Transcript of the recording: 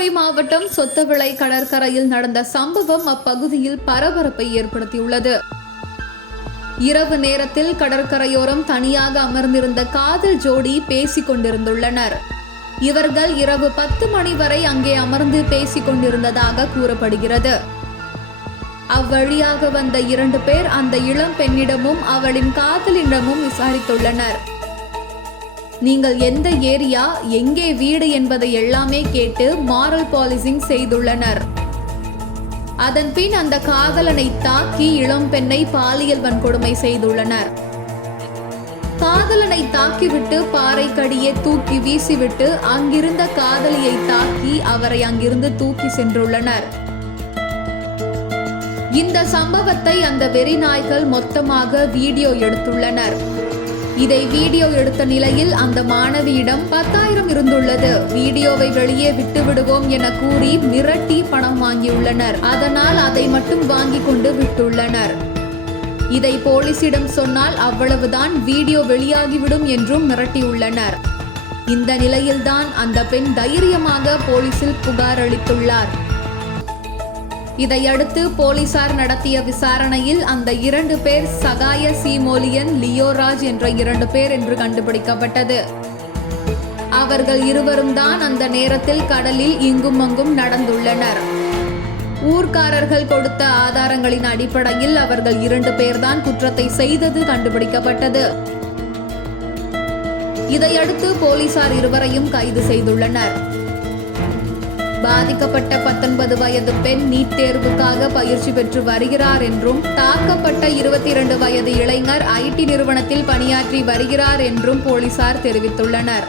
கன்னியாகுமரி மாவட்டம் சொத்தவிளை கடற்கரையில் நடந்த சம்பவம் அப்பகுதியில் பரபரப்பை ஏற்படுத்தியுள்ளது. இரவு நேரத்தில் கடற்கரையோரம் தனியாக அமர்ந்திருந்த காதல் ஜோடி பேசிக் கொண்டிருந்துள்ளனர். இவர்கள் இரவு 10 மணி வரை அங்கே அமர்ந்து பேசிக் கொண்டிருந்ததாக கூறப்படுகிறது. அவ்வழியாக வந்த 2 பேர் அந்த இளம் பெண்ணிடமும் அவளின் காதலிடமும் விசாரித்துள்ளனர். நீங்கள் எந்த ஏரியா, எங்கே வீடு என்பதை எல்லாமே கேட்டு மாரல் பாலிசிங் செய்துள்ளனர். அதன் பின் அந்த காதலனை தாக்கி இளம் பெண்ணை பாலியல் வன்கொடுமை செய்துள்ளனர். காதலனை தாக்கிவிட்டு பாறைக்கடியே தூக்கி வீசிவிட்டு அங்கிருந்த காதலியை தாக்கி அவரை அங்கிருந்து தூக்கி சென்றுள்ளனர். இந்த சம்பவத்தை அந்த வெறி நாய்கள் மொத்தமாக வீடியோ எடுத்துள்ளனர். இதை வீடியோ எடுத்த நிலையில் அந்த மாணவியிடம் 10,000 இருந்துள்ளது, வீடியோவை வெளியே விட்டு விடுவோம் என கூறி மிரட்டி பணம் வாங்கியுள்ளனர். அதனால் அதை மட்டும் வாங்கி கொண்டு விட்டுள்ளனர். இதை போலீசிடம் சொன்னால் அவ்வளவுதான், வீடியோ வெளியாகிவிடும் என்றும் மிரட்டியுள்ளனர். இந்த நிலையில்தான் அந்த பெண் தைரியமாக போலீசில் புகார் அளித்துள்ளார். இதையடுத்து போலீசார் நடத்திய விசாரணையில் அந்த 2 பேர் சகாய சீமோலியன், லியோராஜ் என்ற 2 பேர் என்று கண்டுபிடிக்கப்பட்டது. அவர்கள் இருவரும் தான் அந்த நேரத்தில் கடலில் இங்கும் அங்கும் நடந்துள்ளனர். ஊர்க்காரர்கள் கொடுத்த ஆதாரங்களின் அடிப்படையில் அவர்கள் 2 பேர்தான் குற்றத்தை செய்தது கண்டுபிடிக்கப்பட்டது. இதையடுத்து போலீசார் இருவரையும் கைது செய்துள்ளனர். பாதிக்கப்பட்ட 19 வயது பெண் நீட் தேர்வுக்காக பயிற்சி பெற்று வருகிறார் என்றும், தாக்கப்பட்ட 22 வயது இளைஞர் IT நிறுவனத்தில் பணியாற்றி வருகிறார் என்றும் போலீசார் தெரிவித்துள்ளனர்.